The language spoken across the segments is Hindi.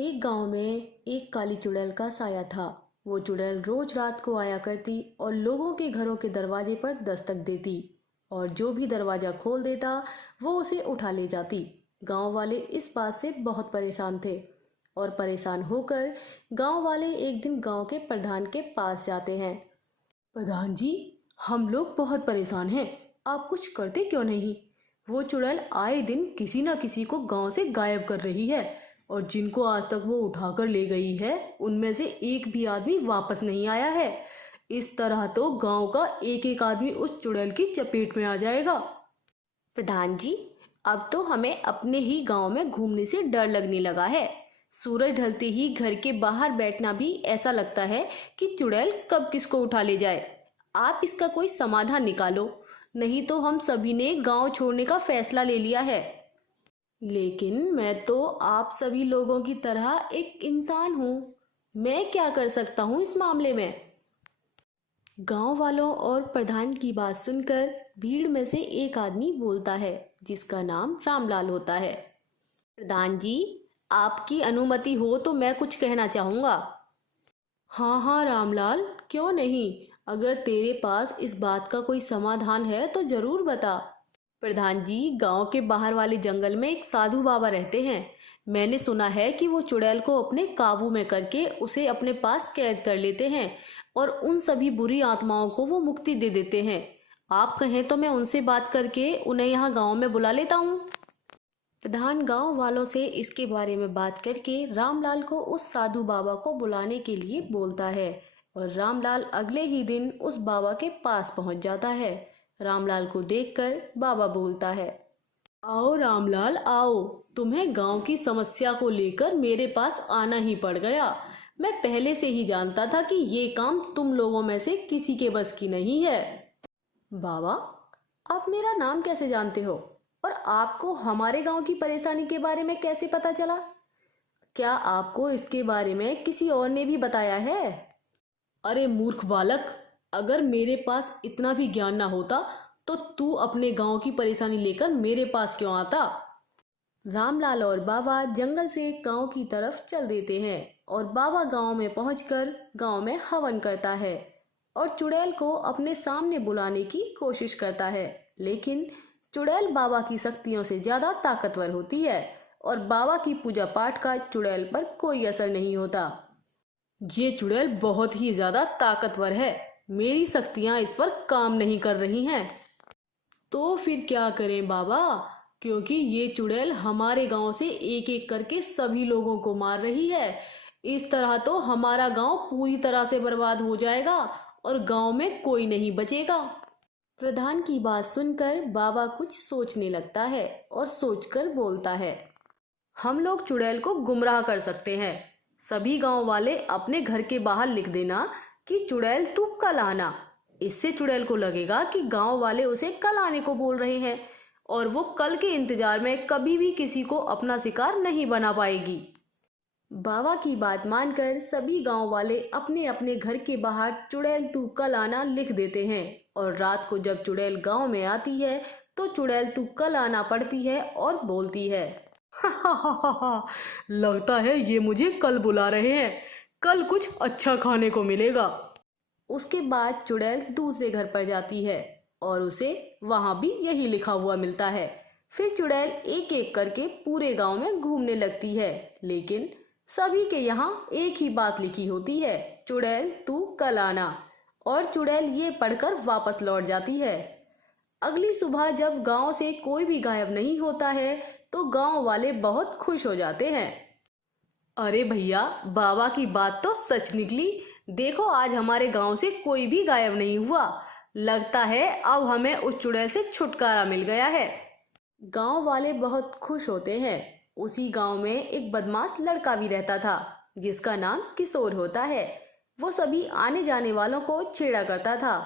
एक गांव में एक काली चुड़ैल का साया था। वो चुड़ैल रोज रात को आया करती और लोगों के घरों के दरवाजे पर दस्तक देती, और जो भी दरवाजा खोल देता वो उसे उठा ले जाती। गांव वाले इस बात से बहुत परेशान थे, और परेशान होकर गांव वाले एक दिन गांव के प्रधान के पास जाते हैं। प्रधान जी, हम लोग बहुत परेशान हैं, आप कुछ करते क्यों नहीं? वो चुड़ैल आए दिन किसी न किसी को गांव से गायब कर रही है, और जिनको आज तक वो उठाकर ले गई है उनमें से एक भी आदमी वापस नहीं आया है। इस तरह तो गांव का एक एक आदमी उस चुड़ैल की चपेट में आ जाएगा। प्रधान जी, अब तो हमें अपने ही गांव में घूमने से डर लगने लगा है। सूरज ढलते ही घर के बाहर बैठना भी ऐसा लगता है कि चुड़ैल कब किसको उठा ले जाए। आप इसका कोई समाधान निकालो, नहीं तो हम सभी ने गांव छोड़ने का फैसला ले लिया है। लेकिन मैं तो आप सभी लोगों की तरह एक इंसान हूँ, मैं क्या कर सकता हूँ इस मामले में? गांव वालों और प्रधान की बात सुनकर भीड़ में से एक आदमी बोलता है, जिसका नाम रामलाल होता है। प्रधान जी, आपकी अनुमति हो तो मैं कुछ कहना चाहूँगा। हाँ हाँ रामलाल, क्यों नहीं। अगर तेरे पास इस बात का कोई समाधान है तो ज़रूर बता। प्रधान जी, गांव के बाहर वाले जंगल में एक साधु बाबा रहते हैं। मैंने सुना है कि वो चुड़ैल को अपने काबू में करके उसे अपने पास कैद कर लेते हैं, और उन सभी बुरी आत्माओं को वो मुक्ति दे देते हैं। आप कहें तो मैं उनसे बात करके उन्हें यहाँ गांव में बुला लेता हूँ। प्रधान गांव वालों से इसके बारे में बात करके रामलाल को उस साधु बाबा को बुलाने के लिए बोलता है, और रामलाल अगले ही दिन उस बाबा के पास पहुंच जाता है। रामलाल को देखकर बाबा बोलता है, आओ रामलाल आओ, तुम्हें गांव की समस्या को लेकर मेरे पास आना ही पड़ गया। मैं पहले से ही जानता था कि ये काम तुम लोगों में से किसी के बस की नहीं है। बाबा, आप मेरा नाम कैसे जानते हो, और आपको हमारे गांव की परेशानी के बारे में कैसे पता चला? क्या आपको इसके बारे में किसी और ने भी बताया है? अरे मूर्ख बालक, अगर मेरे पास इतना भी ज्ञान ना होता तो तू अपने गांव की परेशानी लेकर मेरे पास क्यों आता? रामलाल और बाबा जंगल से गांव की तरफ चल देते हैं, और बाबा गांव में पहुंचकर गांव में हवन करता है और चुड़ैल को अपने सामने बुलाने की कोशिश करता है। लेकिन चुड़ैल बाबा की शक्तियों से ज़्यादा ताकतवर होती है, और बाबा की पूजा पाठ का चुड़ैल पर कोई असर नहीं होता। ये चुड़ैल बहुत ही ज़्यादा ताकतवर है, मेरी शक्तियाँ इस पर काम नहीं कर रही हैं। तो फिर क्या करें बाबा, क्योंकि ये चुड़ैल हमारे गांव से एक एक करके सभी लोगों को मार रही है। इस तरह तो हमारा गांव पूरी तरह से बर्बाद हो जाएगा और गांव में कोई नहीं बचेगा। प्रधान की बात सुनकर बाबा कुछ सोचने लगता है और सोचकर बोलता है, हम लोग चुड़ैल को गुमराह कर सकते हैं। सभी गांव वाले अपने घर के बाहर लिख देना कि चुड़ैल तू कल आना। इससे चुड़ैल को लगेगा कि गांव वाले उसे कल आने को बोल रहे हैं, और वो कल के इंतजार में कभी भी किसी को अपना शिकार नहीं बना पाएगी। बाबा की बात मानकर सभी गांव वाले अपने अपने घर के बाहर चुड़ैल तू कल आना लिख देते हैं, और रात को जब चुड़ैल गांव में आती है तो चुड़ैल तू कल आना पड़ती है और बोलती है, लगता है ये मुझे कल बुला रहे हैं, कल कुछ अच्छा खाने को मिलेगा। उसके बाद चुड़ैल दूसरे घर पर जाती है और उसे वहां भी यही लिखा हुआ मिलता है। फिर चुड़ैल एक एक करके पूरे गांव में घूमने लगती है, लेकिन सभी के यहाँ एक ही बात लिखी होती है, चुड़ैल तू कल आना। और चुड़ैल ये पढ़कर वापस लौट जाती है। अगली सुबह जब गांव से कोई भी गायब नहीं होता है तो गांव वाले बहुत खुश हो जाते हैं। अरे भैया, बाबा की बात तो सच निकली। देखो, आज हमारे गांव से कोई भी गायब नहीं हुआ। लगता है अब हमें उस चुड़ैल से छुटकारा मिल गया है। गांव वाले बहुत खुश होते हैं। उसी गांव में एक बदमाश लड़का भी रहता था, जिसका नाम किशोर होता है। वो सभी आने जाने वालों को छेड़ा करता था।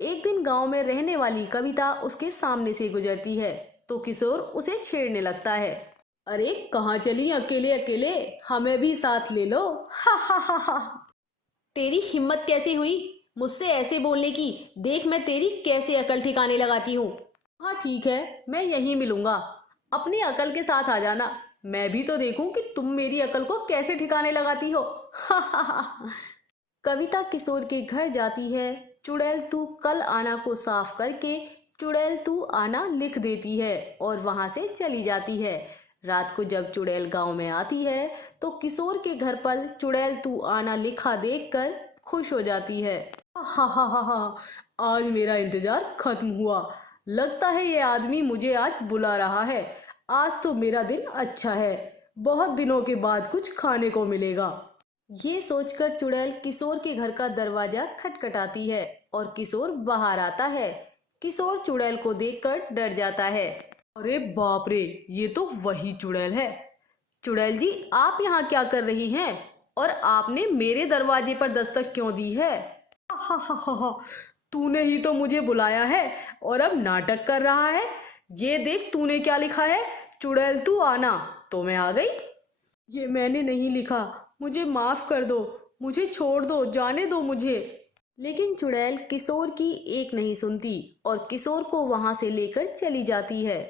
एक दिन गांव में रहने वाली कविता उसके सामने से गुजरती है तो किशोर उसे छेड़ने लगता है। अरे कहाँ चली अकेले अकेले, हमें भी साथ ले लो। हा हा हा हा। तेरी हिम्मत कैसे हुई मुझसे ऐसे बोलने की? देख मैं तेरी कैसे अकल ठिकाने लगाती हूँ। हाँ ठीक है, मैं यहीं मिलूंगा, अपनी अकल के साथ आ जाना। मैं भी तो देखूं कि तुम मेरी अकल को कैसे ठिकाने लगाती हो। कविता किशोर के घर जाती है। चुड़ैल तू कल आना को साफ करके चुड़ैल तू आना लिख देती है और वहां से चली जाती है। रात को जब चुड़ैल गांव में आती है तो किशोर के घर पर चुड़ैल तू आना लिखा देखकर खुश हो जाती है। हा हा हा हा, आज मेरा इंतजार खत्म हुआ। लगता है ये आदमी मुझे आज बुला रहा है। आज तो मेरा दिन अच्छा है। बहुत दिनों के बाद कुछ खाने को मिलेगा। ये सोचकर चुड़ैल किशोर के घर का दरवाजा खटखटाती है और किशोर बाहर आता है। किशोर चुड़ैल को देखकर डर जाता है। अरे बाप रे, ये तो वही चुड़ैल है। चुड़ैल जी, आप यहाँ क्या कर रही हैं? और आपने मेरे दरवाजे पर दस्तक क्यों दी है? हा हा हा हा, तूने ही तो मुझे बुलाया है और अब नाटक कर रहा है। ये देख तूने क्या लिखा है, चुड़ैल तू आना। तो मैं आ गई। ये मैंने नहीं लिखा, मुझे माफ कर दो, मुझे छोड़ दो, जाने दो मुझे। लेकिन चुड़ैल किशोर की एक नहीं सुनती और किशोर को वहां से लेकर चली जाती है।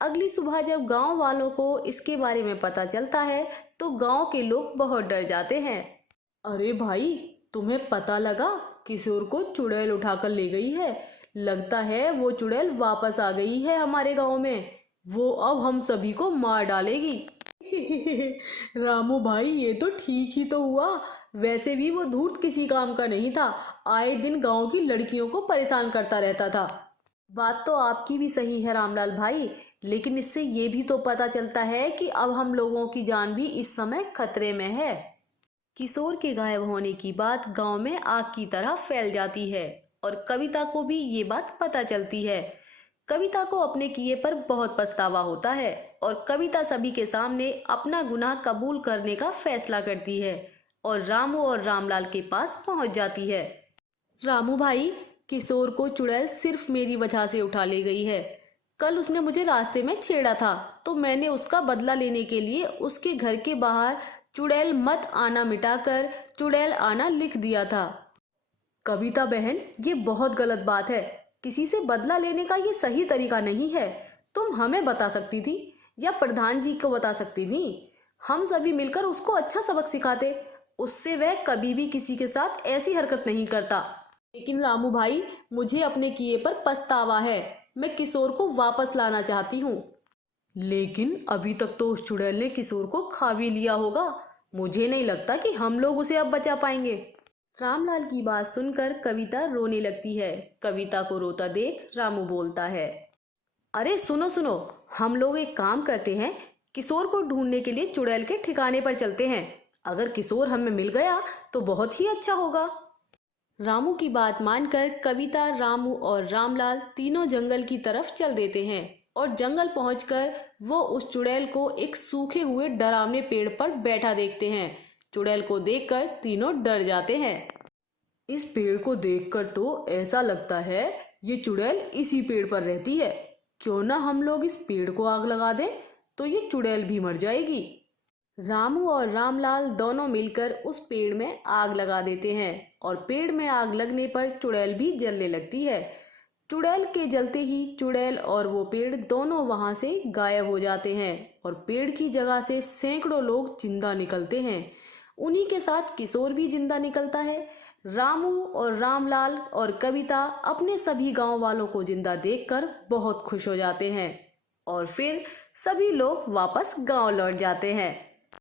अगली सुबह जब गांव वालों को इसके बारे में पता चलता है तो गांव के लोग बहुत डर जाते हैं। अरे भाई, तुम्हें पता लगा? किशोर को चुड़ैल उठाकर ले गई है। लगता है वो चुड़ैल वापस आ गई है हमारे गांव में। वो अब हम सभी को मार डालेगी। रामू भाई, ये तो ठीक ही तो हुआ। वैसे भी वो धूर्त किसी काम का नहीं था। आए दिन गांव की लड़कियों को परेशान करता रहता था। बात तो आपकी भी सही है रामलाल भाई, लेकिन इससे ये भी तो पता चलता है कि अब हम लोगों की जान भी इस समय खतरे में है। किशोर के गायब होने की बात गांव में आग की तरह फैल जाती है और कविता को भी ये बात पता चलती है। कविता को अपने किए पर बहुत पछतावा होता है और कविता सभी के सामने अपना गुनाह कबूल करने का फैसला करती है और रामू और रामलाल के पास पहुंच जाती है। रामू भाई, किशोर को चुड़ैल सिर्फ मेरी वजह से उठा ले गई है। कल उसने मुझे रास्ते में छेड़ा था तो मैंने उसका बदला लेने के लिए उसके घर के बाहर चुड़ैल मत आना मिटाकर चुड़ैल आना लिख दिया था। कविता बहन, ये बहुत गलत बात है। किसी से बदला लेने का ये सही तरीका नहीं है। तुम हमें बता सकती थी या प्रधान जी को बता सकती थी। हम सभी मिलकर उसको अच्छा सबक सिखाते। उससे वह कभी भी किसी के साथ ऐसी हरकत नहीं करता। लेकिन रामू भाई, मुझे अपने किए पर पछतावा है। मैं किशोर को वापस लाना चाहती हूँ। लेकिन अभी तक तो उस चुड़ैल ने किशोर को खा भी लिया होगा। मुझे नहीं लगता कि हम लोग उसे अब बचा पाएंगे। रामलाल की बात सुनकर कविता रोने लगती है। कविता को रोता देख रामू बोलता है, अरे सुनो सुनो, हम लोग एक काम करते हैं, किशोर को ढूंढने के लिए चुड़ैल के ठिकाने पर चलते हैं। अगर किशोर हमें मिल गया तो बहुत ही अच्छा होगा। रामू की बात मानकर कविता, रामू और रामलाल तीनों जंगल की तरफ चल देते हैं और जंगल पहुंचकर वो उस चुड़ैल को एक सूखे हुए डरावने पेड़ पर बैठा देखते हैं। चुड़ैल को देखकर तीनों डर जाते हैं। इस पेड़ को देखकर तो ऐसा लगता है ये चुड़ैल इसी पेड़ पर रहती है। क्यों ना हम लोग इस पेड़ को आग लगा दें, तो ये चुड़ैल भी मर जाएगी। रामू और रामलाल दोनों मिलकर उस पेड़ में आग लगा देते हैं और पेड़ में आग लगने पर चुड़ैल भी जलने लगती है। चुड़ैल के जलते ही चुड़ैल और वो पेड़ दोनों वहां से गायब हो जाते हैं और पेड़ की जगह से सैकड़ों लोग जिंदा निकलते हैं। उन्हीं के साथ किशोर भी जिंदा निकलता है। रामू और रामलाल और कविता अपने सभी गांव वालों को जिंदा देखकर बहुत खुश हो जाते हैं और फिर सभी लोग वापस गांव लौट जाते हैं।